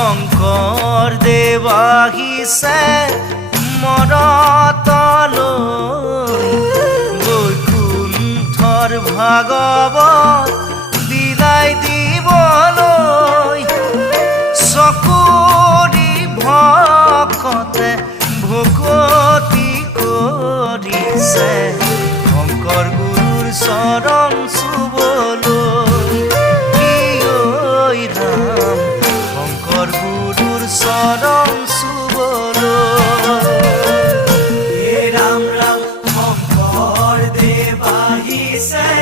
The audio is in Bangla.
শংকৰ দেৱ আহিছে মৰতলৈ বৈকুণ্ঠৰ ভাগৱত বিলাই দিবলৈ চকুৰি ভকতে ভকতি কৰিছে চরণ সুবল রাম রাম হম কর সে